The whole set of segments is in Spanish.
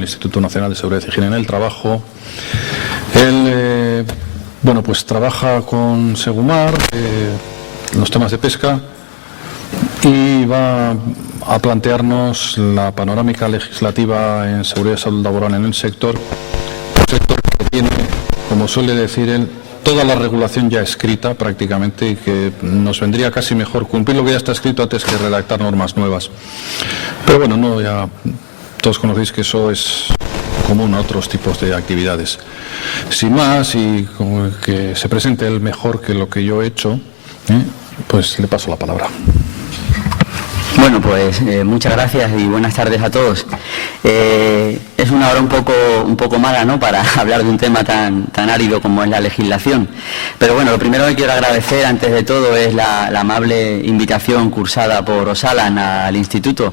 del Instituto Nacional de Seguridad y Higiene en el Trabajo. Él, bueno, pues trabaja con Segumar en los temas de pesca y va a plantearnos la panorámica legislativa en seguridad y salud laboral en el sector, un sector que tiene, como suele decir él, toda la regulación ya escrita prácticamente, y que nos vendría casi mejor cumplir lo que ya está escrito antes que redactar normas nuevas. Pero bueno, no, ya todos conocéis que eso es común a otros tipos de actividades. Sin más, y como que se presente él mejor que lo que yo he hecho, pues le paso la palabra. Bueno, pues muchas gracias y buenas tardes a todos. Es una hora un poco mala, ¿no?, para hablar de un tema tan árido como es la legislación. Pero bueno, lo primero que quiero agradecer antes de todo es la amable invitación cursada por Osalan al Instituto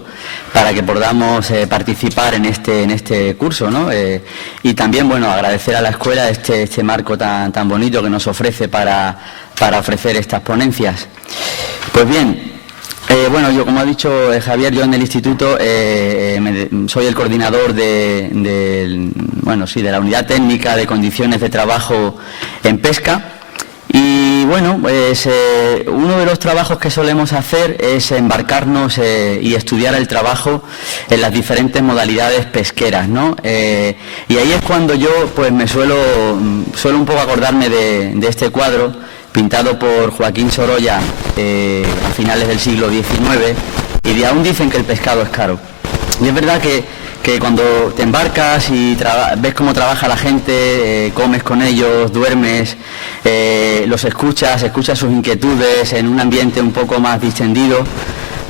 para que podamos participar en este curso, ¿no? Y también, bueno, agradecer a la escuela este marco tan bonito que nos ofrece para ofrecer estas ponencias. Pues bien. Bueno, yo, como ha dicho Javier, yo en el instituto soy el coordinador de la unidad técnica de condiciones de trabajo en pesca. Y bueno, pues uno de los trabajos que solemos hacer es embarcarnos y estudiar el trabajo en las diferentes modalidades pesqueras, ¿no? Y ahí es cuando yo pues me suelo un poco acordarme de este cuadro pintado por Joaquín Sorolla a finales del siglo XIX, y de aún dicen que el pescado es caro. Y es verdad que cuando te embarcas y ves cómo trabaja la gente, comes con ellos, duermes, los escuchas sus inquietudes en un ambiente un poco más distendido,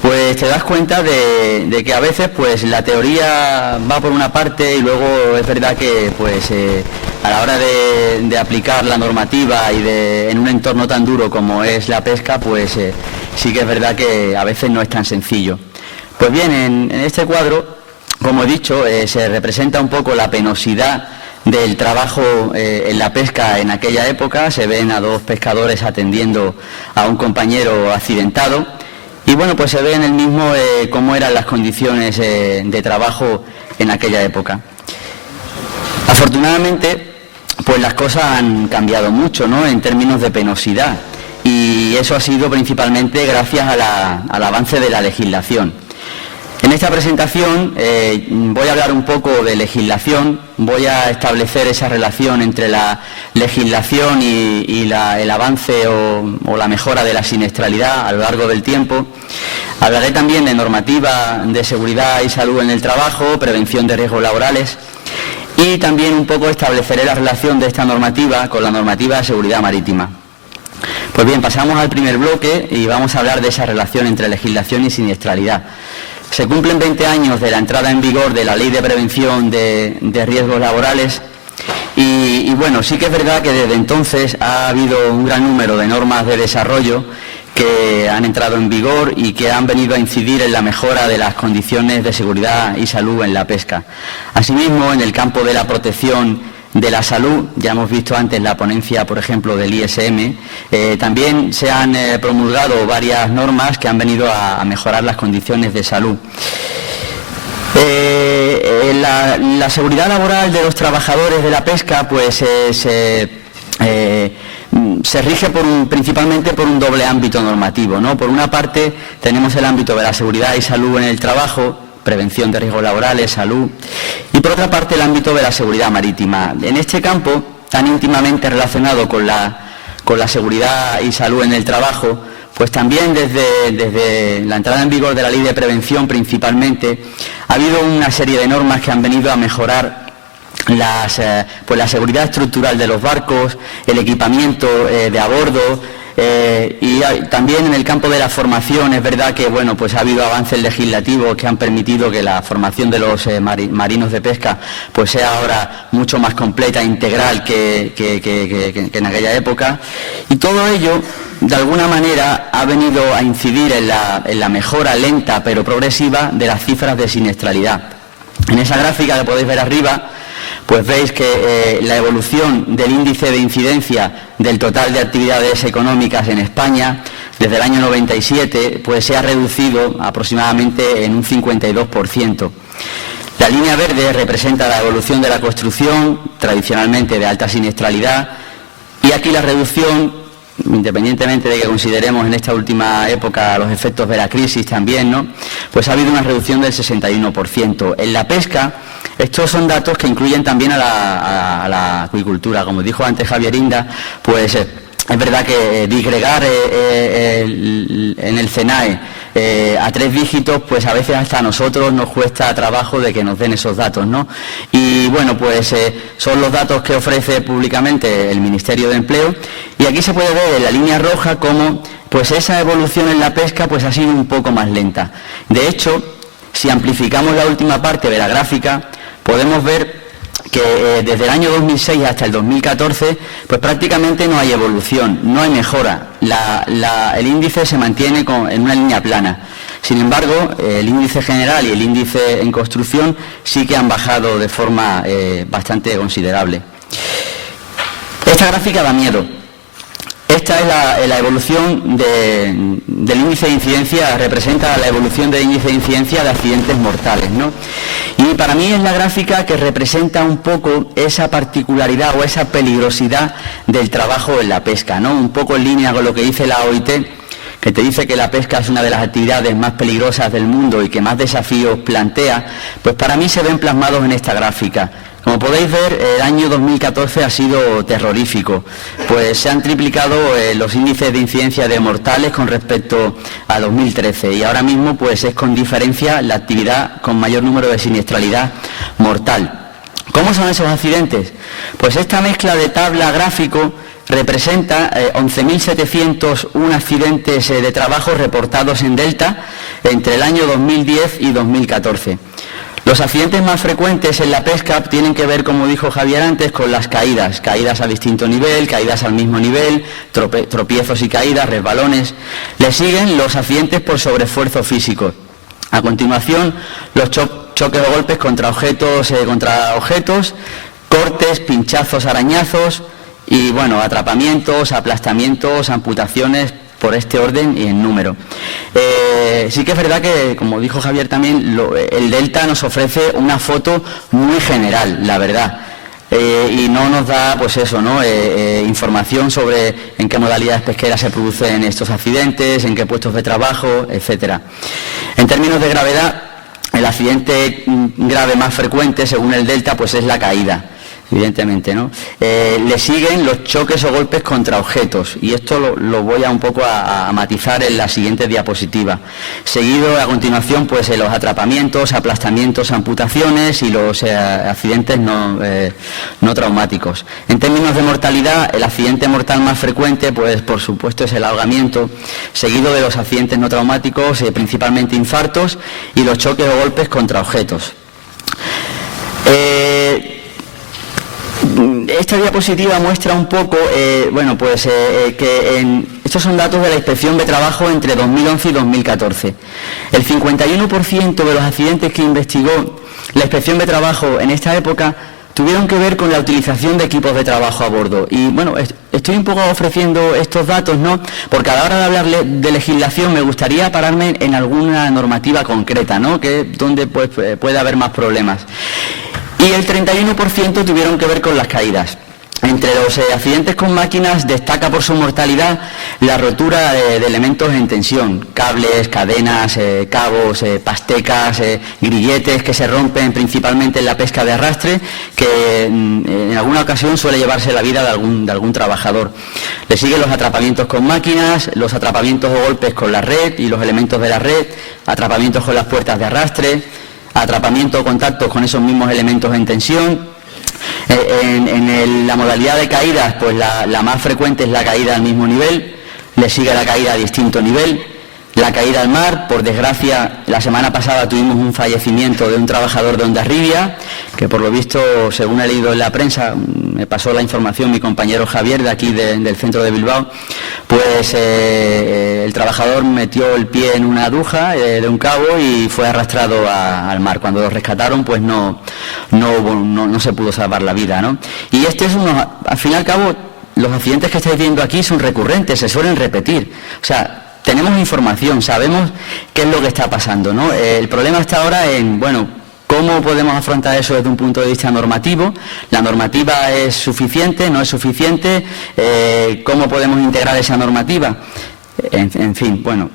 pues te das cuenta de que a veces pues la teoría va por una parte y luego es verdad que pues a la hora de aplicar la normativa y en un entorno tan duro como es la pesca, pues sí que es verdad que a veces no es tan sencillo. Pues bien, en este cuadro, como he dicho, se representa un poco la penosidad del trabajo en la pesca en aquella época. Se ven a dos pescadores atendiendo a un compañero accidentado. Y bueno, pues se ve en el mismo cómo eran las condiciones de trabajo en aquella época. Afortunadamente, pues las cosas han cambiado mucho, ¿no?, en términos de penosidad. Y eso ha sido principalmente gracias al avance de la legislación. En esta presentación voy a hablar un poco de legislación, voy a establecer esa relación entre la legislación y el avance o la mejora de la siniestralidad a lo largo del tiempo. Hablaré también de normativa de seguridad y salud en el trabajo, prevención de riesgos laborales, y también un poco estableceré la relación de esta normativa con la normativa de seguridad marítima. Pues bien, pasamos al primer bloque y vamos a hablar de esa relación entre legislación y siniestralidad. Se cumplen 20 años de la entrada en vigor de la Ley de Prevención de Riesgos Laborales y bueno, sí que es verdad que desde entonces ha habido un gran número de normas de desarrollo que han entrado en vigor y que han venido a incidir en la mejora de las condiciones de seguridad y salud en la pesca. Asimismo, en el campo de la protección de la salud, ya hemos visto antes la ponencia, por ejemplo, del ISM, también se han promulgado varias normas que han venido a mejorar las condiciones de salud. La seguridad laboral de los trabajadores de la pesca pues se rige principalmente por un doble ámbito normativo, ¿no? Por una parte tenemos el ámbito de la seguridad y salud en el trabajo, prevención de riesgos laborales, salud, y por otra parte el ámbito de la seguridad marítima. En este campo, tan íntimamente relacionado con la seguridad y salud en el trabajo, pues también desde la entrada en vigor de la Ley de Prevención principalmente, ha habido una serie de normas que han venido a mejorar la seguridad estructural de los barcos, el equipamiento de a bordo, y también en el campo de la formación es verdad que bueno, pues ha habido avances legislativos que han permitido que la formación de los marinos de pesca pues sea ahora mucho más completa e integral que en aquella época, y todo ello de alguna manera ha venido a incidir en la mejora lenta pero progresiva de las cifras de siniestralidad. En esa gráfica que podéis ver arriba, pues veis que la evolución del índice de incidencia del total de actividades económicas en España desde el año 97 pues se ha reducido aproximadamente en un 52%. La línea verde representa la evolución de la construcción, tradicionalmente de alta siniestralidad, y aquí la reducción, independientemente de que consideremos en esta última época los efectos de la crisis también, ¿no?, pues ha habido una reducción del 61%. En la pesca, estos son datos que incluyen también a la acuicultura. Como dijo antes Javier Inda, pues es verdad que disgregar en el CENAE a 3 dígitos, pues a veces hasta a nosotros nos cuesta trabajo de que nos den esos datos, ¿no? Y bueno, pues son los datos que ofrece públicamente el Ministerio de Empleo, y aquí se puede ver en la línea roja cómo pues esa evolución en la pesca pues ha sido un poco más lenta. De hecho, si amplificamos la última parte de la gráfica, podemos ver que desde el año 2006 hasta el 2014, pues prácticamente no hay evolución, no hay mejora. El índice se mantiene en una línea plana. Sin embargo, el índice general y el índice en construcción sí que han bajado de forma bastante considerable. Esta gráfica da miedo. Esta es la evolución del índice de incidencia, representa la evolución del índice de incidencia de accidentes mortales, ¿no? Y para mí es la gráfica que representa un poco esa particularidad o esa peligrosidad del trabajo en la pesca, ¿no? Un poco en línea con lo que dice la OIT, que te dice que la pesca es una de las actividades más peligrosas del mundo y que más desafíos plantea, pues para mí se ven plasmados en esta gráfica. Como podéis ver, el año 2014 ha sido terrorífico, pues se han triplicado los índices de incidencia de mortales con respecto a 2013, y ahora mismo pues es con diferencia la actividad con mayor número de siniestralidad mortal. ¿Cómo son esos accidentes? Pues esta mezcla de tabla gráfico representa 11.701 accidentes de trabajo reportados en Delta entre el año 2010 y 2014. Los accidentes más frecuentes en la pesca tienen que ver, como dijo Javier antes, con las caídas a distinto nivel, caídas al mismo nivel, tropiezos y caídas, resbalones. Le siguen los accidentes por sobreesfuerzo físico. A continuación, los choques o golpes contra objetos, cortes, pinchazos, arañazos y, bueno, atrapamientos, aplastamientos, amputaciones, por este orden y en número. Sí que es verdad que, como dijo Javier también, el Delta nos ofrece una foto muy general, la verdad, y no nos da, pues eso, ¿no?, información sobre en qué modalidades pesqueras se producen estos accidentes, en qué puestos de trabajo, etcétera. En términos de gravedad, el accidente grave más frecuente, según el Delta, pues es la caída. Evidentemente, ¿no? Le siguen los choques o golpes contra objetos, y esto lo voy a un poco a matizar en la siguiente diapositiva. Seguido, a continuación, pues los atrapamientos, aplastamientos, amputaciones y los accidentes no traumáticos. En términos de mortalidad, el accidente mortal más frecuente, pues por supuesto, es el ahogamiento, seguido de los accidentes no traumáticos, principalmente infartos, y los choques o golpes contra objetos. Esta diapositiva muestra un poco, que estos son datos de la Inspección de Trabajo entre 2011 y 2014. El 51% de los accidentes que investigó la Inspección de Trabajo en esta época tuvieron que ver con la utilización de equipos de trabajo a bordo. Y bueno, estoy un poco ofreciendo estos datos, ¿no?, porque a la hora de hablar de legislación me gustaría pararme en alguna normativa concreta, ¿no?, donde pues, puede haber más problemas. Y el 31% tuvieron que ver con las caídas. Entre los accidentes con máquinas destaca por su mortalidad la rotura de elementos en tensión, cables, cadenas, cabos, pastecas, grilletes que se rompen principalmente en la pesca de arrastre, que en alguna ocasión suele llevarse la vida de algún trabajador. Le siguen los atrapamientos con máquinas, los atrapamientos o golpes con la red y los elementos de la red, atrapamientos con las puertas de arrastre, atrapamiento o contacto con esos mismos elementos en tensión. La modalidad de caídas, pues la más frecuente es la caída al mismo nivel, le sigue la caída a distinto nivel, la caída al mar. Por desgracia, la semana pasada tuvimos un fallecimiento de un trabajador de Hondarribia, que por lo visto, según he leído en la prensa, me pasó la información mi compañero Javier de aquí del centro de Bilbao, pues el trabajador metió el pie en una aduja de un cabo y fue arrastrado al mar. Cuando lo rescataron, pues no se pudo salvar la vida, ¿no? Y al fin y al cabo, los accidentes que estáis viendo aquí son recurrentes, se suelen repetir. O sea, tenemos información, sabemos qué es lo que está pasando, ¿no? El problema está ahora en, ¿Cómo podemos afrontar eso desde un punto de vista normativo? ¿La normativa es suficiente? ¿No es suficiente? ¿Cómo podemos integrar esa normativa? En fin, bueno.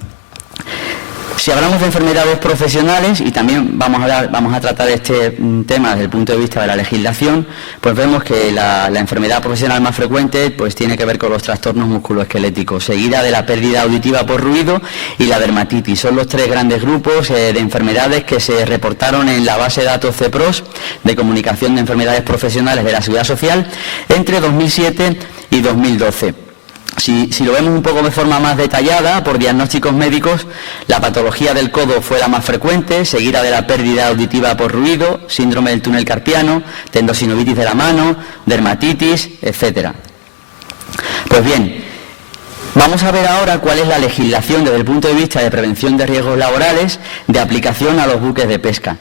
Si hablamos de enfermedades profesionales, y también vamos a tratar este tema desde el punto de vista de la legislación, pues vemos que la enfermedad profesional más frecuente pues tiene que ver con los trastornos musculoesqueléticos, seguida de la pérdida auditiva por ruido y la dermatitis. Son los 3 grandes grupos de enfermedades que se reportaron en la base de datos CEPROS de comunicación de enfermedades profesionales de la Seguridad Social entre 2007 y 2012. Si lo vemos un poco de forma más detallada, por diagnósticos médicos, la patología del codo fue la más frecuente, seguida de la pérdida auditiva por ruido, síndrome del túnel carpiano, tendosinovitis de la mano, dermatitis, etcétera. Pues bien, vamos a ver ahora cuál es la legislación desde el punto de vista de prevención de riesgos laborales de aplicación a los buques de pesca.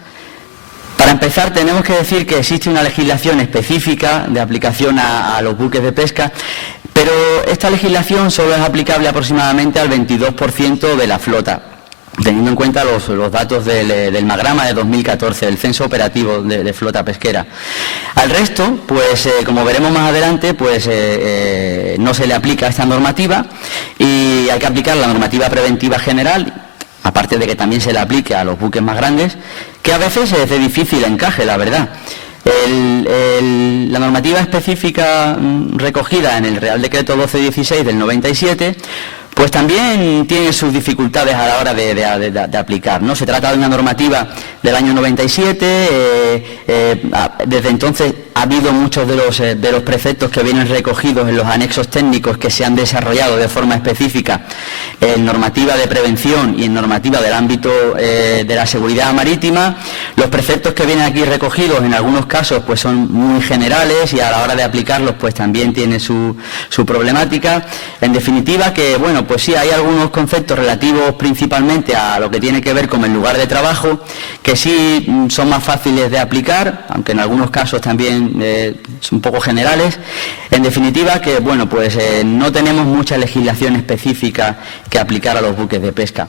Para empezar, tenemos que decir que existe una legislación específica de aplicación a los buques de pesca, pero esta legislación solo es aplicable aproximadamente al 22% de la flota, teniendo en cuenta los datos del Magrama de 2014, del Censo Operativo de Flota Pesquera. Al resto, pues como veremos más adelante, pues no se le aplica esta normativa y hay que aplicar la normativa preventiva general, aparte de que también se le aplique a los buques más grandes, que a veces es de difícil encaje, la verdad. La normativa específica recogida en el Real Decreto 1216 del 97, pues también tiene sus dificultades a la hora de aplicar, ¿no? Se trata de una normativa del año 97, desde entonces ha habido muchos de los preceptos que vienen recogidos en los anexos técnicos que se han desarrollado de forma específica en normativa de prevención y en normativa del ámbito de la seguridad marítima. Los preceptos que vienen aquí recogidos en algunos casos pues son muy generales y a la hora de aplicarlos pues también tiene su problemática. En definitiva que, bueno, pues sí, hay algunos conceptos relativos principalmente a lo que tiene que ver con el lugar de trabajo que sí son más fáciles de aplicar, aunque en algunos casos también son un poco generales. En definitiva que, bueno, pues no tenemos mucha legislación específica que aplicar a los buques de pesca.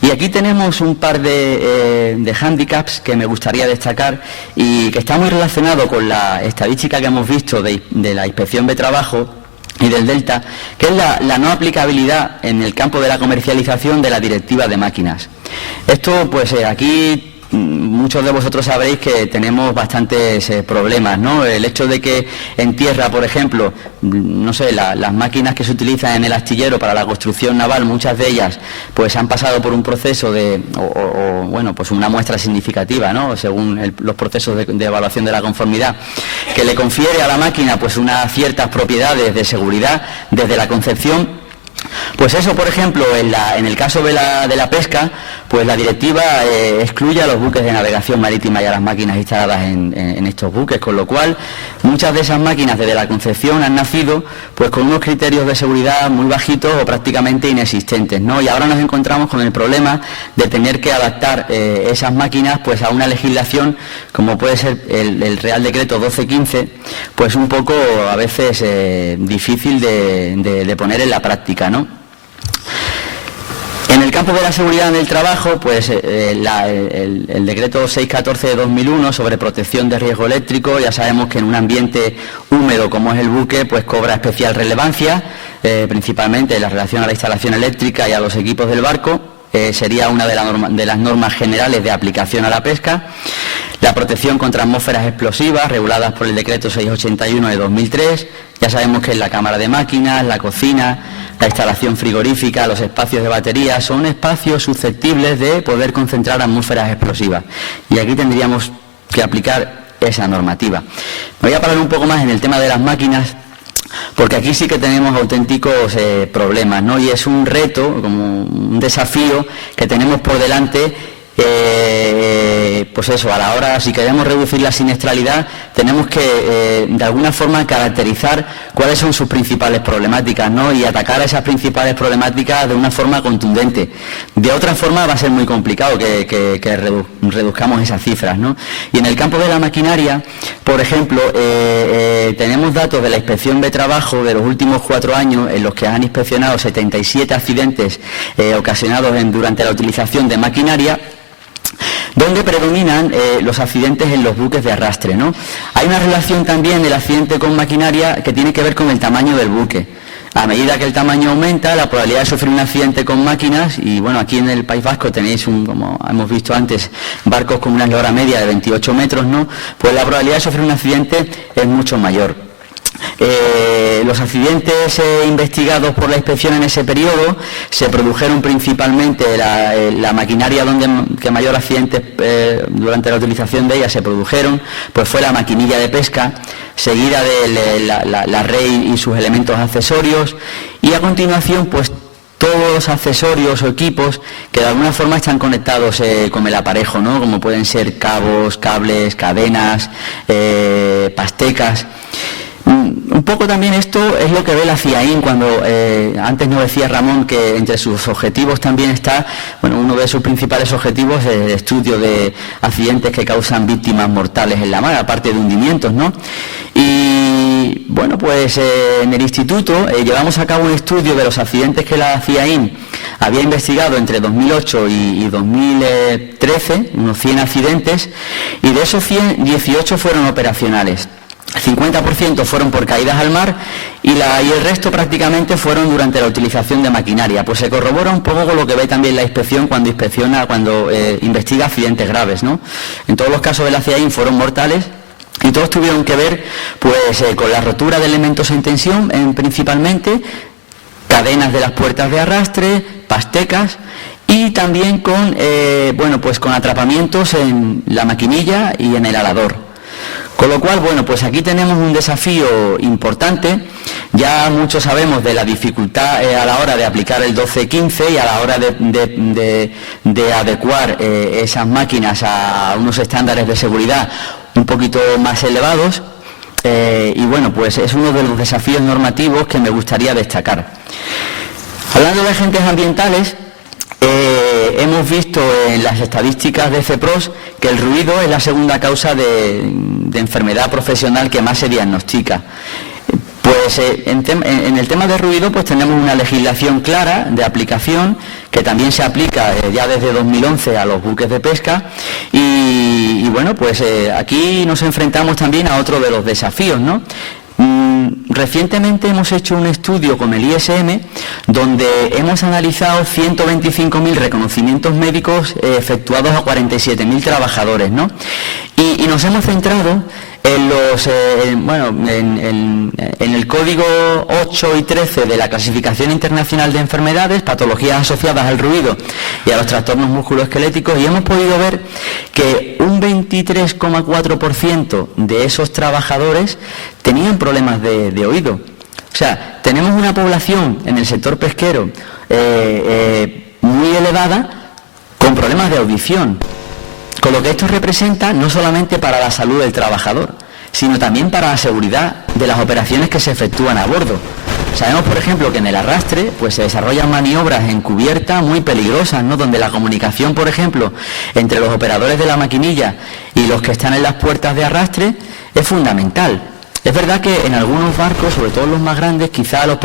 Y aquí tenemos un par de hándicaps que me gustaría destacar y que está muy relacionado con la estadística que hemos visto de la Inspección de Trabajo y del Delta, que es la no aplicabilidad en el campo de la comercialización de la directiva de máquinas. Esto, pues aquí muchos de vosotros sabréis que tenemos bastantes problemas, ¿no? El hecho de que en tierra, por ejemplo, no sé, las máquinas que se utilizan en el astillero para la construcción naval, muchas de ellas, pues han pasado por un proceso bueno, pues una muestra significativa, ¿no? Según los procesos de evaluación de la conformidad, que le confiere a la máquina, pues unas ciertas propiedades de seguridad desde la concepción. Pues eso, por ejemplo, en el caso de la pesca, pues la directiva excluye a los buques de navegación marítima y a las máquinas instaladas en estos buques, con lo cual muchas de esas máquinas desde la concepción han nacido pues con unos criterios de seguridad muy bajitos o prácticamente inexistentes, ¿no? Y ahora nos encontramos con el problema de tener que adaptar esas máquinas pues a una legislación como puede ser el Real Decreto 1215, pues un poco a veces difícil de poner en la práctica, ¿no? En el campo de la seguridad en el trabajo, pues el decreto 614 de 2001 sobre protección de riesgo eléctrico, ya sabemos que en un ambiente húmedo como es el buque, pues cobra especial relevancia, principalmente en la relación a la instalación eléctrica y a los equipos del barco. Sería una de las normas generales de aplicación a la pesca. La protección contra atmósferas explosivas, reguladas por el decreto 681 de 2003, ya sabemos que en la cámara de máquinas, la cocina, la instalación frigorífica, los espacios de batería, son espacios susceptibles de poder concentrar atmósferas explosivas. Y aquí tendríamos que aplicar esa normativa. Me voy a parar un poco más en el tema de las máquinas, porque aquí sí que tenemos auténticos problemas, ¿no? Y es un reto, como un desafío que tenemos por delante. Pues eso, a la hora, si queremos reducir la siniestralidad, tenemos que de alguna forma caracterizar cuáles son sus principales problemáticas, ¿no? Y atacar a esas principales problemáticas de una forma contundente. De otra forma va a ser muy complicado que reduzcamos esas cifras, ¿no? Y en el campo de la maquinaria, por ejemplo, tenemos datos de la Inspección de Trabajo de los últimos 4 años en los que han inspeccionado 77 accidentes ocasionados durante la utilización de maquinaria. donde predominan los accidentes en los buques de arrastre, ¿no? Hay una relación también del accidente con maquinaria que tiene que ver con el tamaño del buque. A medida que el tamaño aumenta, la probabilidad de sufrir un accidente con máquinas, y bueno, aquí en el País Vasco tenéis, como hemos visto antes, barcos con una eslora media de 28 metros, ¿no? Pues la probabilidad de sufrir un accidente es mucho mayor. Los accidentes investigados por la inspección en ese periodo se produjeron principalmente la maquinaria que mayor accidentes durante la utilización de ella se produjeron, pues fue la maquinilla de pesca, seguida de la red y sus elementos accesorios, y a continuación pues todos los accesorios o equipos que de alguna forma están conectados con el aparejo, ¿no? Como pueden ser cabos, cables, cadenas, pastecas. Un poco también esto es lo que ve la CIAIN cuando antes nos decía Ramón que entre sus objetivos también está, bueno, uno de sus principales objetivos es el estudio de accidentes que causan víctimas mortales en la mar, aparte de hundimientos, ¿no? Y bueno, pues en el instituto llevamos a cabo un estudio de los accidentes que la CIAIN había investigado entre 2008 y 2013, unos 100 accidentes, y de esos 100, 18 fueron operacionales. 50% fueron por caídas al mar y el resto prácticamente fueron durante la utilización de maquinaria. Pues se corrobora un poco con lo que ve también la inspección cuando investiga accidentes graves, ¿no? En todos los casos de la CIAIN fueron mortales y todos tuvieron que ver pues con la rotura de elementos en tensión, principalmente cadenas de las puertas de arrastre, pastecas, y también con con atrapamientos en la maquinilla y en el alador. Con lo cual, bueno, pues aquí tenemos un desafío importante. Ya muchos sabemos de la dificultad a la hora de aplicar el 1215 y a la hora de adecuar esas máquinas a unos estándares de seguridad un poquito más elevados. Y bueno, pues es uno de los desafíos normativos que me gustaría destacar. Hablando de agentes ambientales, hemos visto en las estadísticas de CEPROS que el ruido es la segunda causa de enfermedad profesional que más se diagnostica. Pues en el tema de ruido pues tenemos una legislación clara de aplicación que también se aplica ya desde 2011 a los buques de pesca y bueno, pues aquí nos enfrentamos también a otro de los desafíos, ¿no? Recientemente hemos hecho un estudio con el ISM donde hemos analizado 125.000 reconocimientos médicos efectuados a 47.000 trabajadores, ¿no? Y nos hemos centrado en el código 8 y 13 de la Clasificación Internacional de Enfermedades, patologías asociadas al ruido y a los trastornos musculoesqueléticos, y hemos podido ver que un 23,4% de esos trabajadores tenían problemas de oído. O sea, tenemos una población en el sector pesquero muy elevada con problemas de audición. Con lo que esto representa no solamente para la salud del trabajador, sino también para la seguridad de las operaciones que se efectúan a bordo. Sabemos, por ejemplo, que en el arrastre pues se desarrollan maniobras en cubierta muy peligrosas, ¿no? Donde la comunicación, por ejemplo, entre los operadores de la maquinilla y los que están en las puertas de arrastre es fundamental. Es verdad que en algunos barcos, sobre todo los más grandes, quizá los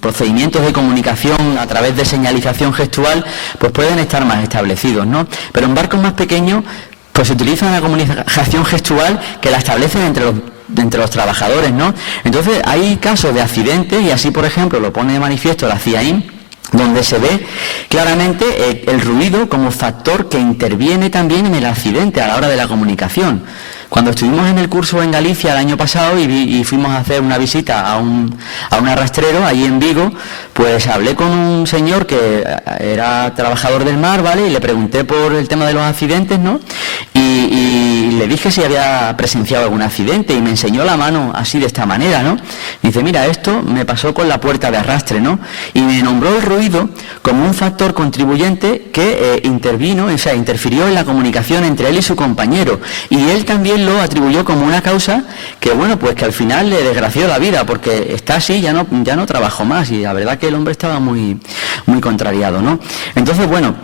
procedimientos de comunicación a través de señalización gestual pues pueden estar más establecidos, ¿no? Pero en barcos más pequeños pues se utiliza una comunicación gestual que la establecen entre los trabajadores, ¿no? Entonces hay casos de accidentes, y así por ejemplo lo pone de manifiesto la CIAIN, donde se ve claramente el ruido como factor que interviene también en el accidente a la hora de la comunicación. Cuando estuvimos en el curso en Galicia el año pasado y fuimos a hacer una visita a un arrastrero allí en Vigo, pues hablé con un señor que era trabajador del mar, ¿vale? Y le pregunté por el tema de los accidentes, ¿no? Y le dije si había presenciado algún accidente y me enseñó la mano así de esta manera, ¿no? Dice, mira, esto me pasó con la puerta de arrastre, ¿no? Y me nombró el ruido como un factor contribuyente que interfirió en la comunicación entre él y su compañero. Y él también lo atribuyó como una causa que, bueno, pues que al final le desgració la vida, porque está así, ya no trabajó más, y la verdad que el hombre estaba muy, muy contrariado, ¿no? Entonces, bueno,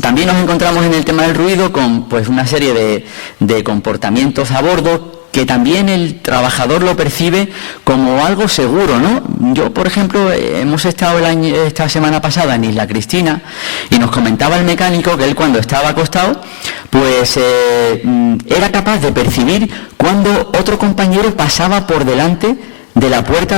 también nos encontramos en el tema del ruido con pues una serie de comportamientos a bordo que también el trabajador lo percibe como algo seguro, ¿no? Yo, por ejemplo, hemos estado esta semana pasada en Isla Cristina y nos comentaba el mecánico que él, cuando estaba acostado, pues era capaz de percibir cuando otro compañero pasaba por delante de la puerta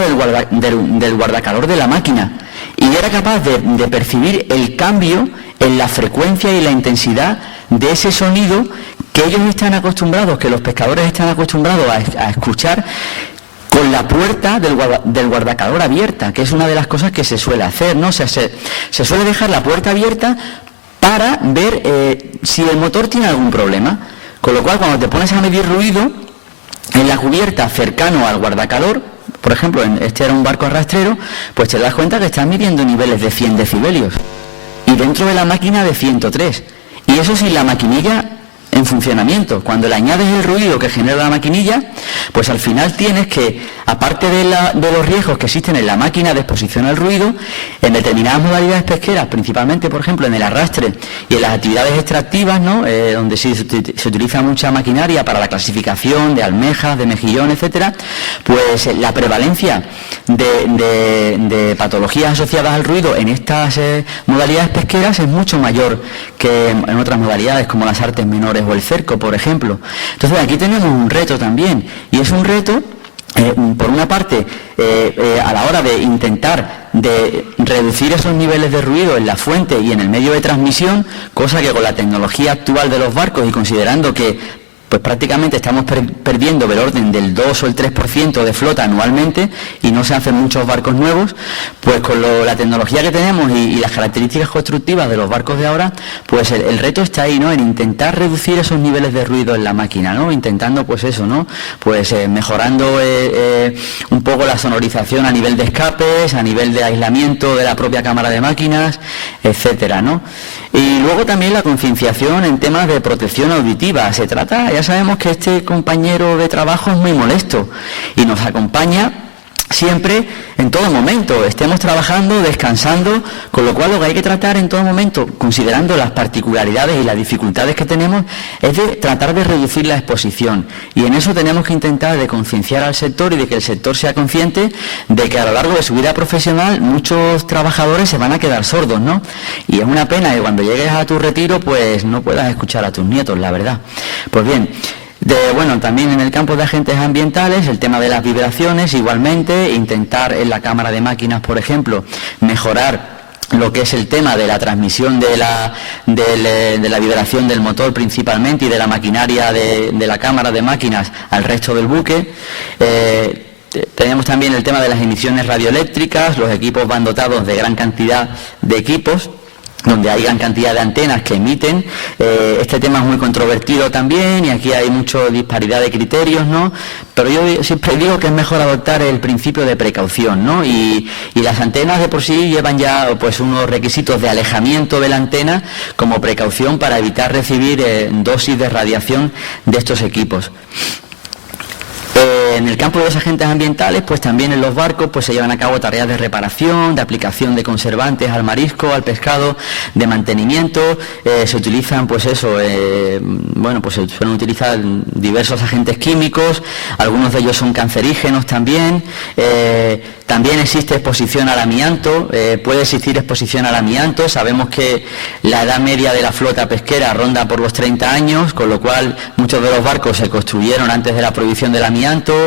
del guardacalor de la máquina, y era capaz de percibir el cambio en la frecuencia y la intensidad de ese sonido que ellos están acostumbrados, que los pescadores están acostumbrados a escuchar con la puerta del guardacalor abierta, que es una de las cosas que se suele hacer, ¿no? O sea, se suele dejar la puerta abierta para ver si el motor tiene algún problema, con lo cual cuando te pones a medir ruido en la cubierta cercano al guardacalor, por ejemplo, este era un barco arrastrero, pues te das cuenta que estás midiendo niveles de 100 decibelios y dentro de la máquina de 103, y eso sin la maquinilla en funcionamiento. Cuando le añades el ruido que genera la maquinilla, pues al final tienes que, aparte de los riesgos que existen en la máquina de exposición al ruido, en determinadas modalidades pesqueras, principalmente, por ejemplo, en el arrastre y en las actividades extractivas, ¿no? Donde se utiliza mucha maquinaria para la clasificación de almejas, de mejillón, etcétera, pues la prevalencia de patologías asociadas al ruido en estas modalidades pesqueras es mucho mayor que en otras modalidades, como las artes menores o el cerco, por ejemplo. Entonces aquí tenemos un reto también, y es un reto por una parte a la hora de intentar de reducir esos niveles de ruido en la fuente y en el medio de transmisión, cosa que con la tecnología actual de los barcos, y considerando que pues prácticamente estamos perdiendo del orden del 2 o el 3% de flota anualmente y no se hacen muchos barcos nuevos, pues con la tecnología que tenemos y las características constructivas de los barcos de ahora, pues el reto está ahí, ¿no? En intentar reducir esos niveles de ruido en la máquina, ¿no? Intentando, pues eso, ¿no? Pues mejorando un poco la sonorización a nivel de escapes, a nivel de aislamiento de la propia cámara de máquinas, etcétera, ¿no? Y luego también la concienciación en temas de protección auditiva. Se trata, ya sabemos que este compañero de trabajo es muy molesto y nos acompaña siempre, en todo momento, estemos trabajando, descansando, con lo cual lo que hay que tratar en todo momento, considerando las particularidades y las dificultades que tenemos, es de tratar de reducir la exposición, y en eso tenemos que intentar de concienciar al sector y de que el sector sea consciente de que a lo largo de su vida profesional muchos trabajadores se van a quedar sordos, ¿no? Y es una pena que cuando llegues a tu retiro pues no puedas escuchar a tus nietos, la verdad. Pues bien, bueno, también en el campo de agentes ambientales, el tema de las vibraciones, igualmente, intentar en la cámara de máquinas, por ejemplo, mejorar lo que es el tema de la transmisión de la vibración del motor principalmente y de la maquinaria de la cámara de máquinas al resto del buque. Tenemos también el tema de las emisiones radioeléctricas. Los equipos van dotados de gran cantidad de equipos donde hay gran cantidad de antenas que emiten. Este tema es muy controvertido también y aquí hay mucha disparidad de criterios, ¿no? Pero yo siempre digo que es mejor adoptar el principio de precaución, ¿no? Y las antenas de por sí llevan ya pues unos requisitos de alejamiento de la antena como precaución para evitar recibir dosis de radiación de estos equipos. En el campo de los agentes ambientales, pues también en los barcos pues se llevan a cabo tareas de reparación, de aplicación de conservantes al marisco, al pescado, de mantenimiento. Se utilizan, pues eso, pues se suelen utilizar diversos agentes químicos, algunos de ellos son cancerígenos también. También existe exposición al amianto, puede existir exposición al amianto. Sabemos que la edad media de la flota pesquera ronda por los 30 años, con lo cual muchos de los barcos se construyeron antes de la prohibición del amianto.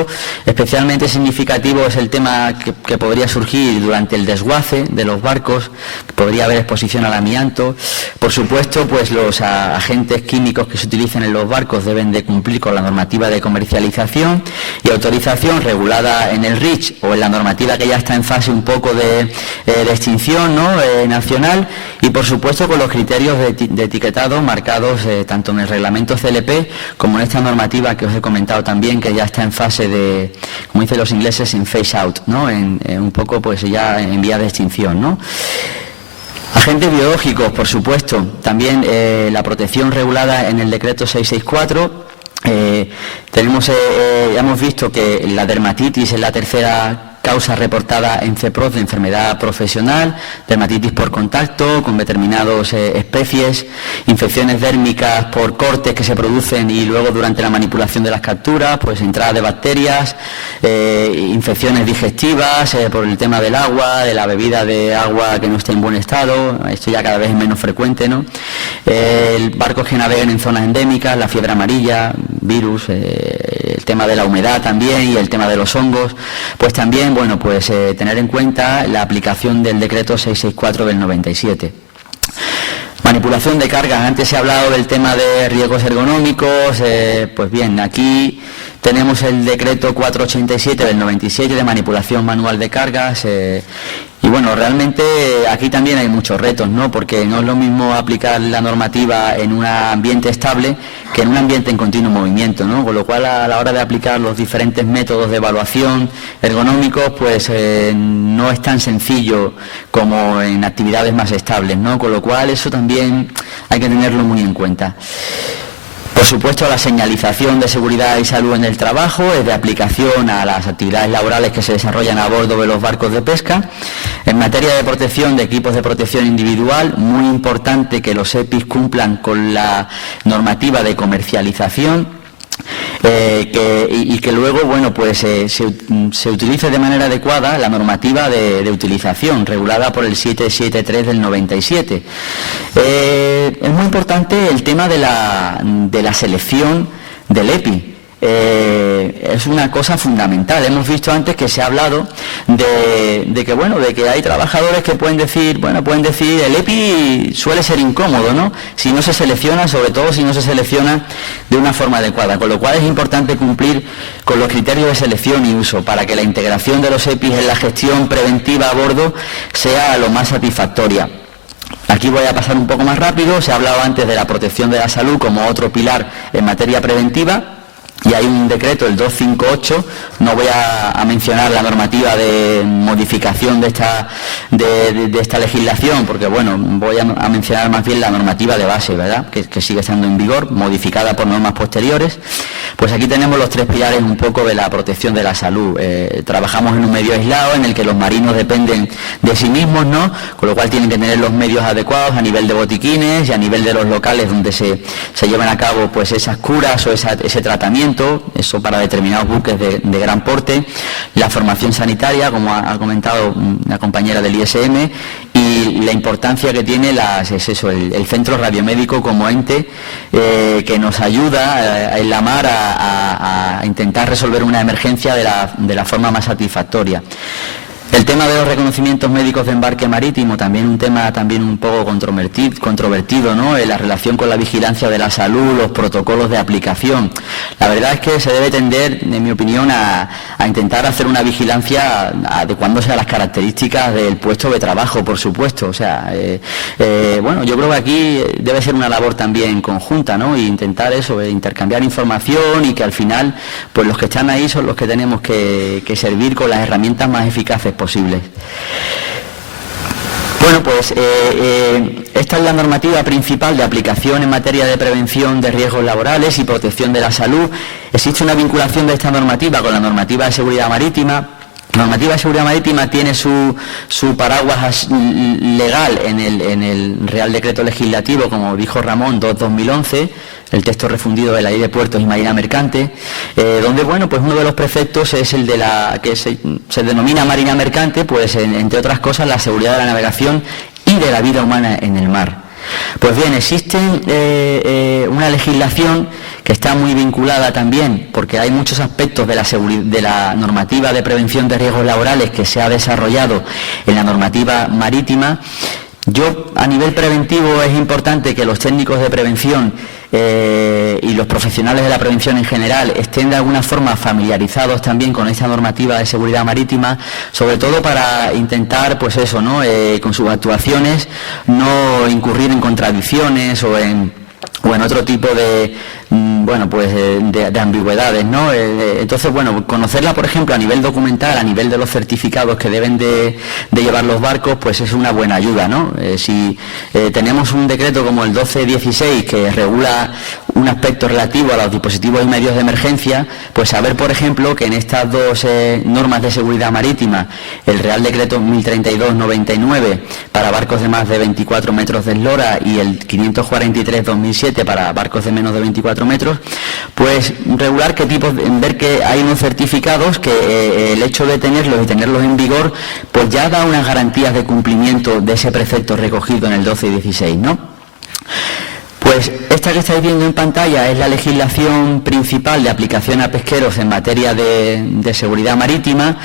Especialmente significativo es el tema que podría surgir durante el desguace de los barcos, podría haber exposición al amianto. Por supuesto, pues los agentes químicos que se utilicen en los barcos deben de cumplir con la normativa de comercialización y autorización regulada en el REACH o en la normativa que ya está en fase un poco de extinción, ¿no? Nacional, y por supuesto con los criterios de etiquetado marcados tanto en el reglamento CLP como en esta normativa que os he comentado también, que ya está en fase de, como dicen los ingleses, en phase out, ¿no? En un poco pues ya en vía de extinción, ¿no? Agentes biológicos, por supuesto, también la protección regulada en el decreto 664. Ya hemos visto que la dermatitis es la tercera causas reportadas en CEPROS de enfermedad profesional, dermatitis por contacto con determinadas especies, infecciones dérmicas por cortes que se producen y luego durante la manipulación de las capturas, pues entrada de bacterias, infecciones digestivas por el tema del agua, de la bebida de agua que no esté en buen estado, esto ya cada vez es menos frecuente, ¿no? Barcos que naveguen en zonas endémicas, la fiebre amarilla, virus, el tema de la humedad también y el tema de los hongos, pues también, bueno, pues tener en cuenta la aplicación del decreto 664 del 97. Manipulación de cargas, antes se ha hablado del tema de riesgos ergonómicos, pues bien, aquí tenemos el decreto 487 del 97 de manipulación manual de cargas y bueno, realmente aquí también hay muchos retos, ¿no? Porque no es lo mismo aplicar la normativa en un ambiente estable que en un ambiente en continuo movimiento, ¿no? Con lo cual a la hora de aplicar los diferentes métodos de evaluación ergonómicos, pues no es tan sencillo como en actividades más estables, ¿no? Con lo cual eso también hay que tenerlo muy en cuenta. Por supuesto, la señalización de seguridad y salud en el trabajo es de aplicación a las actividades laborales que se desarrollan a bordo de los barcos de pesca. En materia de protección de equipos de protección individual, muy importante que los EPIs cumplan con la normativa de comercialización. Y que luego, bueno, pues se utilice de manera adecuada la normativa de utilización regulada por el 773 del 97. Es muy importante el tema de la selección del EPI. Es una cosa fundamental. Hemos visto antes que se ha hablado de que hay trabajadores que pueden decir el EPI suele ser incómodo, ¿no? Si no se selecciona, sobre todo si no se selecciona de una forma adecuada, con lo cual es importante cumplir con los criterios de selección y uso para que la integración de los EPIs en la gestión preventiva a bordo sea lo más satisfactoria. Aquí voy a pasar un poco más rápido. Se ha hablado antes de la protección de la salud como otro pilar en materia preventiva. Y hay un decreto, el 258, no voy a mencionar la normativa de modificación de esta legislación, porque bueno, voy a mencionar más bien la normativa de base, ¿verdad?, que sigue estando en vigor, modificada por normas posteriores. Pues aquí tenemos los tres pilares un poco de la protección de la salud. Trabajamos en un medio aislado en el que los marinos dependen de sí mismos, ¿no?, con lo cual tienen que tener los medios adecuados a nivel de botiquines y a nivel de los locales donde se llevan a cabo pues esas curas o ese tratamiento. Eso para determinados buques de gran porte, la formación sanitaria, como ha comentado la compañera del ISM, y la importancia que tiene el centro radiomédico como ente que nos ayuda en la mar a intentar resolver una emergencia de la forma más satisfactoria. El tema de los reconocimientos médicos de embarque marítimo, también un tema un poco controvertido, ¿no? En la relación con la vigilancia de la salud, los protocolos de aplicación. La verdad es que se debe tender, en mi opinión, a intentar hacer una vigilancia adecuándose a las características del puesto de trabajo, por supuesto. O sea, bueno, yo creo que aquí debe ser una labor también conjunta, ¿no? E intentar eso, intercambiar información y que al final, pues los que están ahí son los que tenemos que servir con las herramientas más eficaces posibles. Bueno, pues esta es la normativa principal de aplicación en materia de prevención de riesgos laborales y protección de la salud. Existe una vinculación de esta normativa con la normativa de seguridad marítima. La normativa de seguridad marítima tiene su paraguas legal en el Real Decreto Legislativo, como dijo Ramón, 2/2011, el texto refundido de la Ley de Puertos y Marina Mercante, donde, bueno, pues uno de los preceptos es el de la que se denomina Marina Mercante, pues entre otras cosas la seguridad de la navegación y de la vida humana en el mar. Pues bien, existe una legislación que está muy vinculada también, porque hay muchos aspectos de la normativa de prevención de riesgos laborales que se ha desarrollado en la normativa marítima. Yo, a nivel preventivo, es importante que los técnicos de prevención y los profesionales de la prevención en general estén de alguna forma familiarizados también con esta normativa de seguridad marítima, sobre todo para intentar, pues eso, ¿no?, con sus actuaciones no incurrir en contradicciones o en otro tipo de bueno, pues de ambigüedades, ¿no? Entonces, bueno, conocerla, por ejemplo, a nivel documental, a nivel de los certificados que deben de llevar los barcos, pues es una buena ayuda, ¿no? Si tenemos un decreto como el 1216 que regula un aspecto relativo a los dispositivos y medios de emergencia, pues saber, por ejemplo, que en estas dos normas de seguridad marítima, el Real Decreto 1032/99 para barcos de más de 24 metros de eslora y el 543/2007 para barcos de menos de 24 metros, pues regular qué tipos, ver que hay unos certificados que el hecho de tenerlos y tenerlos en vigor, pues ya da unas garantías de cumplimiento de ese precepto recogido en el 12 y 16, ¿no? Pues esta que estáis viendo en pantalla es la legislación principal de aplicación a pesqueros en materia de seguridad marítima.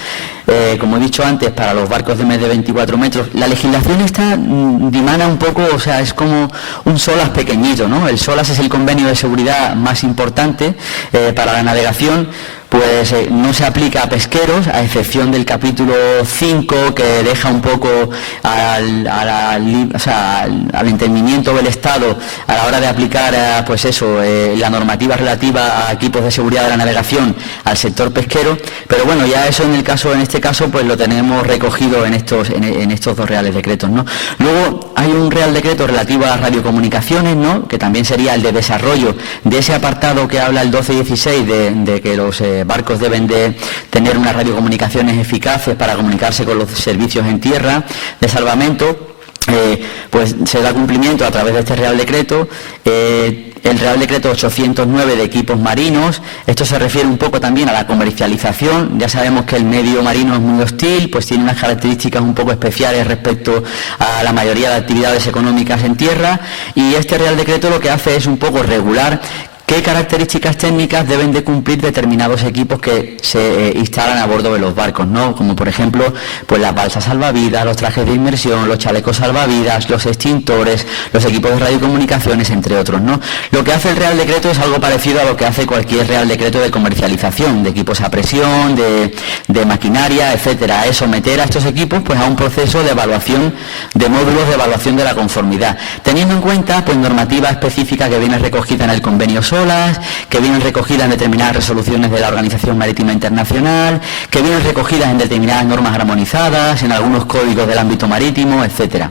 Como he dicho antes, para los barcos de más de 24 metros. La legislación esta dimana un poco, o sea, es como un SOLAS pequeñito, ¿no? El SOLAS es el convenio de seguridad más importante para la navegación. Pues no se aplica a pesqueros, a excepción del capítulo 5, que deja un poco al entendimiento del Estado a la hora de aplicar la normativa relativa a equipos de seguridad de la navegación al sector pesquero, pero bueno, ya eso en este caso pues lo tenemos recogido en estos dos reales decretos, ¿no? Luego hay un real decreto relativo a las radiocomunicaciones, ¿no? Que también sería el de desarrollo de ese apartado que habla el 1216 de que los barcos deben de tener unas radiocomunicaciones eficaces para comunicarse con los servicios en tierra de salvamento. Pues se da cumplimiento a través de este Real Decreto. El Real Decreto 809 de equipos marinos, esto se refiere un poco también a la comercialización. Ya sabemos que el medio marino es muy hostil, pues tiene unas características un poco especiales respecto a la mayoría de actividades económicas en tierra, y este Real Decreto lo que hace es un poco regular qué características técnicas deben de cumplir determinados equipos que se instalan a bordo de los barcos, ¿no? Como por ejemplo, pues las balsas salvavidas, los trajes de inmersión, los chalecos salvavidas, los extintores, los equipos de radiocomunicaciones, entre otros, ¿no? Lo que hace el Real Decreto es algo parecido a lo que hace cualquier Real Decreto de comercialización, de equipos a presión, de maquinaria, etcétera. Es someter a estos equipos pues a un proceso de evaluación, de módulos de evaluación de la conformidad, teniendo en cuenta pues normativa específica que viene recogida en el convenio SOLAS, que vienen recogidas en determinadas resoluciones de la Organización Marítima Internacional, que vienen recogidas en determinadas normas armonizadas, en algunos códigos del ámbito marítimo, etcétera.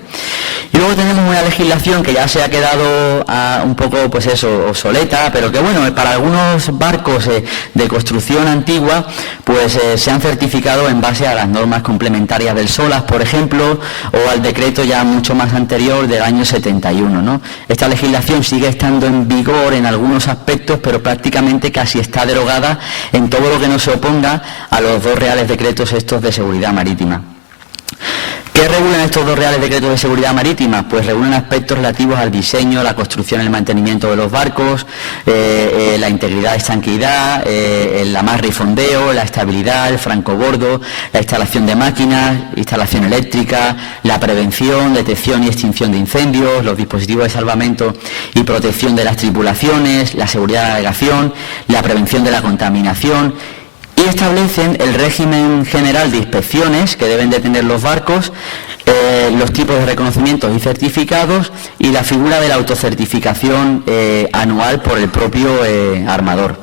Y luego tenemos una legislación que ya se ha quedado un poco, pues eso, obsoleta, pero que bueno, para algunos barcos de construcción antigua, pues se han certificado en base a las normas complementarias del SOLAS, por ejemplo, o al decreto ya mucho más anterior del año 71, ¿no? Esta legislación sigue estando en vigor en algunos aspectos, pero prácticamente casi está derogada en todo lo que no se oponga a los dos reales decretos estos de seguridad marítima. ¿Qué regulan estos dos reales decretos de seguridad marítima? Pues regulan aspectos relativos al diseño, la construcción y el mantenimiento de los barcos, la integridad y estanqueidad, el amarre y fondeo, la estabilidad, el francobordo, la instalación de máquinas, instalación eléctrica, la prevención, detección y extinción de incendios, los dispositivos de salvamento y protección de las tripulaciones, la seguridad de la navegación, la prevención de la contaminación, y establecen el régimen general de inspecciones que deben de tener los barcos, los tipos de reconocimientos y certificados, y la figura de la autocertificación anual por el propio armador.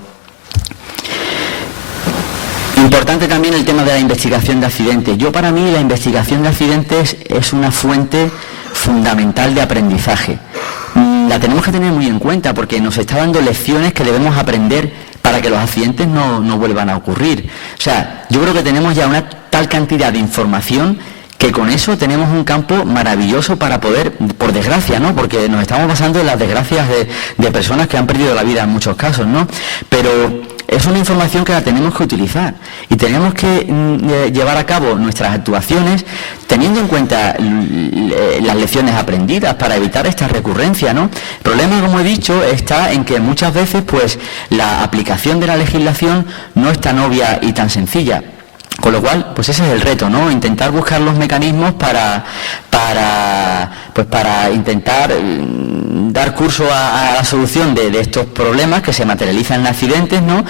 Importante también el tema de la investigación de accidentes. Para mí la investigación de accidentes es una fuente fundamental de aprendizaje. La tenemos que tener muy en cuenta porque nos está dando lecciones que debemos aprender para que los accidentes no vuelvan a ocurrir. O sea, yo creo que tenemos ya una tal cantidad de información que con eso tenemos un campo maravilloso para poder, por desgracia, ¿no? Porque nos estamos basando en las desgracias de personas que han perdido la vida en muchos casos, ¿no? Pero es una información que la tenemos que utilizar y tenemos que llevar a cabo nuestras actuaciones teniendo en cuenta las lecciones aprendidas para evitar esta recurrencia, ¿no? El problema, como he dicho, está en que muchas veces pues la aplicación de la legislación no es tan obvia y tan sencilla. Con lo cual, pues ese es el reto, ¿no? Intentar buscar los mecanismos para intentar dar curso a la solución de estos problemas que se materializan en accidentes, ¿no?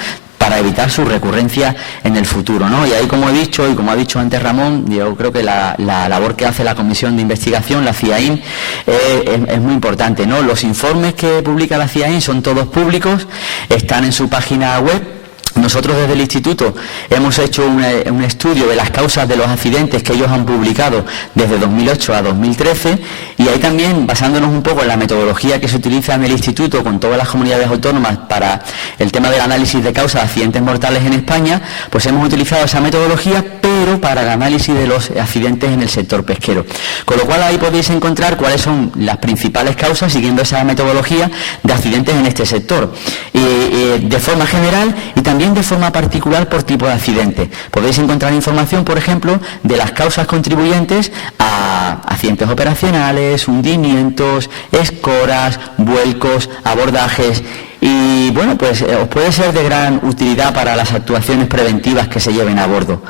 para evitar su recurrencia en el futuro, ¿no? Y ahí, como he dicho, y como ha dicho antes Ramón, yo creo que la labor que hace la Comisión de Investigación, la CIAIN, es muy importante, ¿no? Los informes que publica la CIAIN son todos públicos, están en su página web. Nosotros desde el Instituto hemos hecho un estudio de las causas de los accidentes que ellos han publicado desde 2008 a 2013, y ahí también, basándonos un poco en la metodología que se utiliza en el Instituto con todas las comunidades autónomas para el tema del análisis de causas de accidentes mortales en España, pues hemos utilizado esa metodología, pero para el análisis de los accidentes en el sector pesquero. Con lo cual ahí podéis encontrar cuáles son las principales causas, siguiendo esa metodología, de accidentes en este sector, de forma general y también de forma particular por tipo de accidente. Podéis encontrar información, por ejemplo, de las causas contribuyentes a accidentes operacionales, hundimientos, escoras, vuelcos, abordajes. Y bueno, pues os puede ser de gran utilidad para las actuaciones preventivas que se lleven a bordo.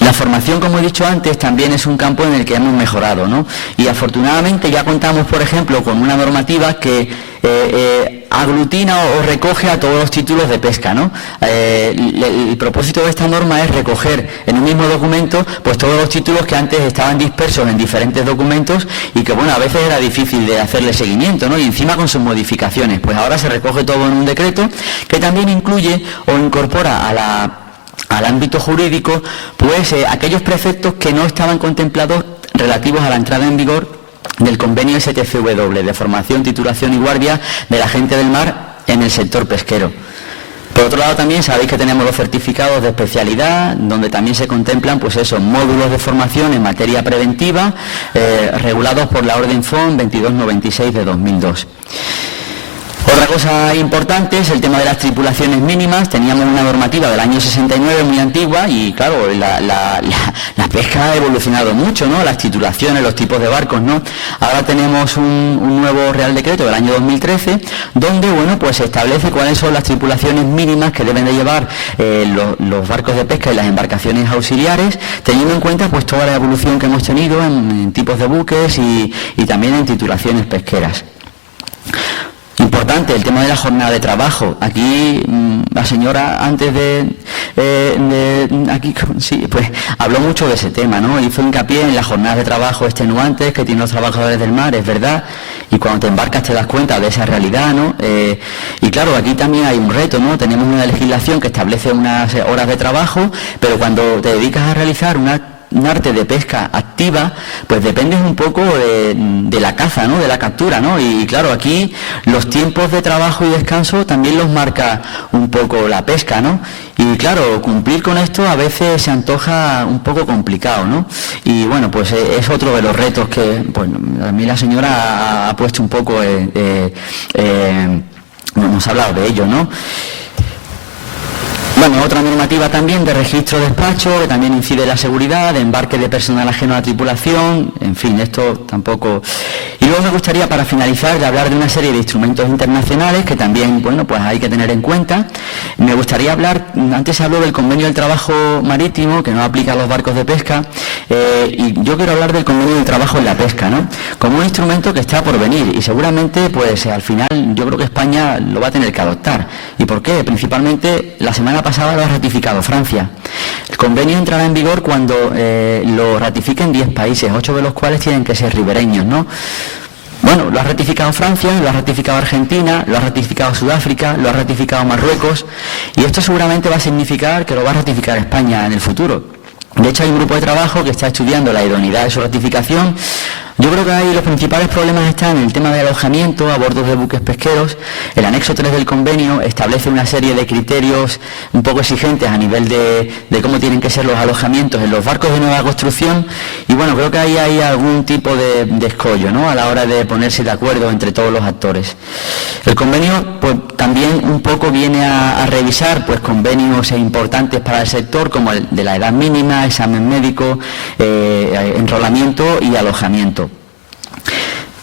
La formación, como he dicho antes, también es un campo en el que hemos mejorado, ¿no? Y afortunadamente ya contamos, por ejemplo, con una normativa que aglutina o recoge a todos los títulos de pesca, ¿no? El propósito de esta norma es recoger en un mismo documento pues todos los títulos que antes estaban dispersos en diferentes documentos y que, bueno, a veces era difícil de hacerle seguimiento, ¿no? Y encima con sus modificaciones. Pues ahora se recoge todo en un decreto que también incluye o incorpora al ámbito jurídico pues aquellos preceptos que no estaban contemplados relativos a la entrada en vigor del convenio STCW de formación, titulación y guardia de la gente del mar en el sector pesquero. Por otro lado, también sabéis que tenemos los certificados de especialidad, donde también se contemplan pues esos módulos de formación en materia preventiva regulados por la Orden FON 2296 de 2002. Otra cosa importante es el tema de las tripulaciones mínimas. Teníamos una normativa del año 69 muy antigua y, claro, la pesca ha evolucionado mucho, ¿no? Las titulaciones, los tipos de barcos, ¿no? Ahora tenemos un nuevo Real Decreto del año 2013 donde, bueno, pues se establece cuáles son las tripulaciones mínimas que deben de llevar los barcos de pesca y las embarcaciones auxiliares, teniendo en cuenta pues toda la evolución que hemos tenido en tipos de buques y también en titulaciones pesqueras. Importante el tema de la jornada de trabajo. Aquí la señora antes aquí sí, pues habló mucho de ese tema, ¿no? Hizo hincapié en las jornadas de trabajo extenuantes que tienen los trabajadores del mar, es verdad, y cuando te embarcas te das cuenta de esa realidad, ¿no? Y claro, aquí también hay un reto, ¿no? Tenemos una legislación que establece unas horas de trabajo, pero cuando te dedicas a realizar un arte de pesca activa, pues dependes un poco de la caza, ¿no? De la captura, ¿no? Y claro, aquí los tiempos de trabajo y descanso también los marca un poco la pesca, ¿no? Y claro, cumplir con esto a veces se antoja un poco complicado, ¿no? Y bueno, pues es otro de los retos que, pues, a mí la señora ha puesto un poco, hemos hablado de ello, ¿no? Bueno, otra normativa también de registro de despacho, que también incide en la seguridad, de embarque de personal ajeno a la tripulación, en fin, esto tampoco. Y luego me gustaría, para finalizar, de hablar de una serie de instrumentos internacionales que también, bueno, pues hay que tener en cuenta. Me gustaría hablar, antes se habló del Convenio del Trabajo Marítimo, que no aplica a los barcos de pesca, y yo quiero hablar del Convenio del Trabajo en la pesca, ¿no? Como un instrumento que está por venir y seguramente, pues al final, yo creo que España lo va a tener que adoptar. ¿Y por qué? Principalmente, la semana pasada lo ha ratificado Francia. El convenio entrará en vigor cuando lo ratifiquen 10 países, 8 de los cuales tienen que ser ribereños, ¿no? Bueno, lo ha ratificado Francia, lo ha ratificado Argentina, lo ha ratificado Sudáfrica, lo ha ratificado Marruecos, y esto seguramente va a significar que lo va a ratificar España en el futuro. De hecho, hay un grupo de trabajo que está estudiando la idoneidad de su ratificación. Yo creo que ahí los principales problemas están en el tema de alojamiento a bordo de buques pesqueros. El anexo 3 del convenio establece una serie de criterios un poco exigentes a nivel de cómo tienen que ser los alojamientos en los barcos de nueva construcción, y bueno, creo que ahí hay algún tipo de escollo, ¿no?, a la hora de ponerse de acuerdo entre todos los actores. El convenio pues también un poco viene a revisar pues convenios importantes para el sector, como el de la edad mínima, examen médico, enrolamiento y alojamiento.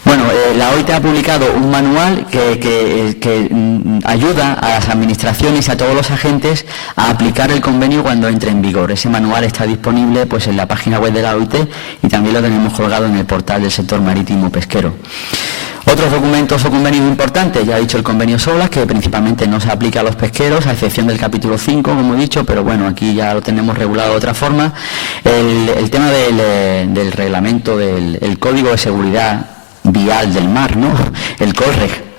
Bueno, la OIT ha publicado un manual que ayuda a las administraciones y a todos los agentes a aplicar el convenio cuando entre en vigor. Ese manual está disponible pues en la página web de la OIT y también lo tenemos colgado en el portal del sector marítimo pesquero. Otros documentos o convenios importantes, ya he dicho el convenio SOLAS, que principalmente no se aplica a los pesqueros, a excepción del capítulo 5, como he dicho, pero bueno, aquí ya lo tenemos regulado de otra forma. El tema del reglamento, del Código de Seguridad Vial del Mar, ¿no? El COLREG.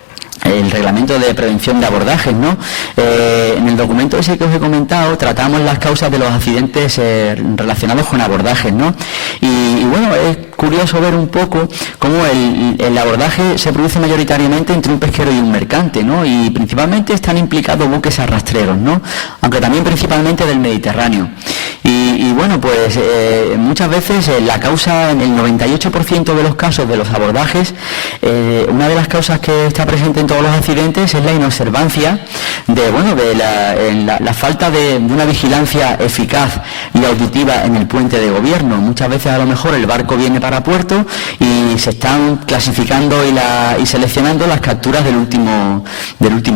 El reglamento de prevención de abordajes, ¿no? En el documento ese que os he comentado tratamos las causas de los accidentes relacionados con abordajes, ¿no? Y bueno, es curioso ver un poco cómo el abordaje se produce mayoritariamente entre un pesquero y un mercante, ¿no? Y principalmente están implicados buques arrastreros, ¿no? Aunque también principalmente del Mediterráneo. Y bueno, pues muchas veces la causa, en el 98% de los casos de los abordajes, una de las causas que está presente en todos los accidentes es la inobservancia de la falta de una vigilancia eficaz y auditiva en el puente de gobierno. Muchas veces a lo mejor el barco viene para puerto y se están clasificando y seleccionando las capturas del último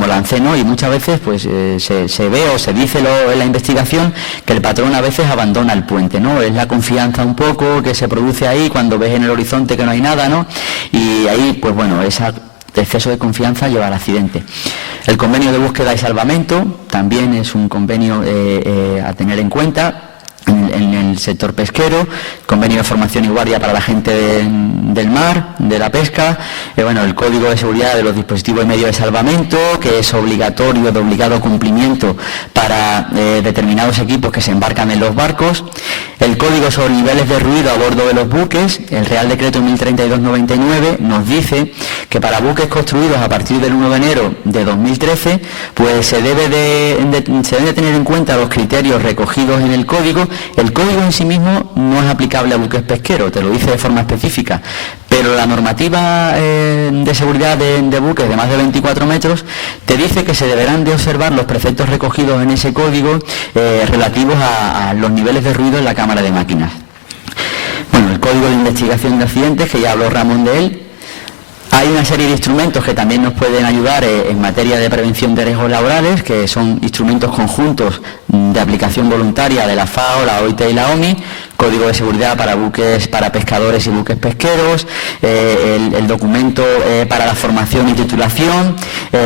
lance, ¿no? Y muchas veces pues se ve o se dice en la investigación que el patrón a veces abandona el puente, ¿no? Es la confianza un poco que se produce ahí cuando ves en el horizonte que no hay nada, ¿no? Y ahí, pues bueno, ese exceso de confianza lleva al accidente. El convenio de búsqueda y salvamento también es un convenio a tener en cuenta en el sector pesquero, convenio de formación y guardia para la gente del mar, de la pesca, el código de seguridad de los dispositivos y medios de salvamento, que es obligatorio, de obligado cumplimiento para determinados equipos que se embarcan en los barcos, el código sobre niveles de ruido a bordo de los buques. El Real Decreto 1032/99 nos dice que para buques construidos a partir del 1 de enero de 2013, pues se deben de tener en cuenta los criterios recogidos en el código. El código en sí mismo no es aplicable a buques pesqueros, te lo dice de forma específica, pero la normativa de seguridad de buques de más de 24 metros te dice que se deberán de observar los preceptos recogidos en ese código relativos a los niveles de ruido en la cámara de máquinas. Bueno, el Código de Investigación de Accidentes, que ya habló Ramón de él. Hay una serie de instrumentos que también nos pueden ayudar en materia de prevención de riesgos laborales, que son instrumentos conjuntos de aplicación voluntaria de la FAO, la OIT y la OMI, Código de Seguridad para buques, para pescadores y buques pesqueros, el documento para la formación y titulación,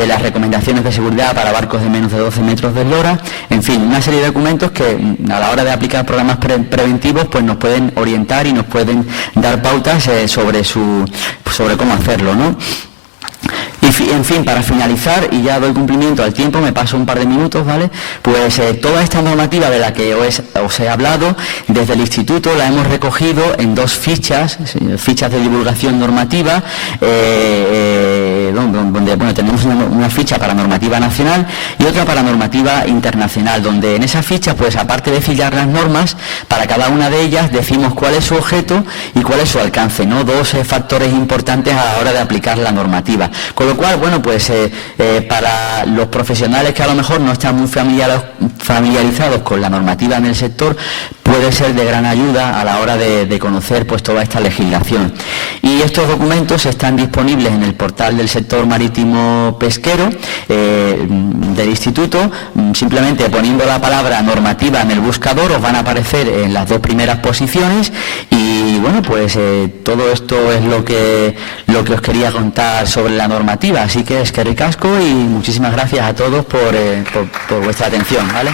las recomendaciones de seguridad para barcos de menos de 12 metros de eslora, en fin, una serie de documentos que a la hora de aplicar programas preventivos pues nos pueden orientar y nos pueden dar pautas sobre cómo hacerlo, ¿no? Y en fin, para finalizar, y ya doy cumplimiento al tiempo, me paso un par de minutos, ¿vale? Pues toda esta normativa de la que os he hablado, desde el Instituto la hemos recogido en dos fichas de divulgación normativa, donde tenemos una ficha para normativa nacional y otra para normativa internacional, donde en esa ficha, pues aparte de fijar las normas, para cada una de ellas decimos cuál es su objeto y cuál es su alcance, ¿no? Dos factores importantes a la hora de aplicar la normativa. Con lo cual, para los profesionales que a lo mejor no están muy familiarizados con la normativa en el sector, puede ser de gran ayuda a la hora de conocer pues toda esta legislación. Y estos documentos están disponibles en el portal del sector marítimo pesquero del Instituto. Simplemente poniendo la palabra normativa en el buscador os van a aparecer en las dos primeras posiciones y todo esto es lo que os quería contar sobre la normativa. Así que es que ricasco y muchísimas gracias a todos por vuestra atención, ¿vale?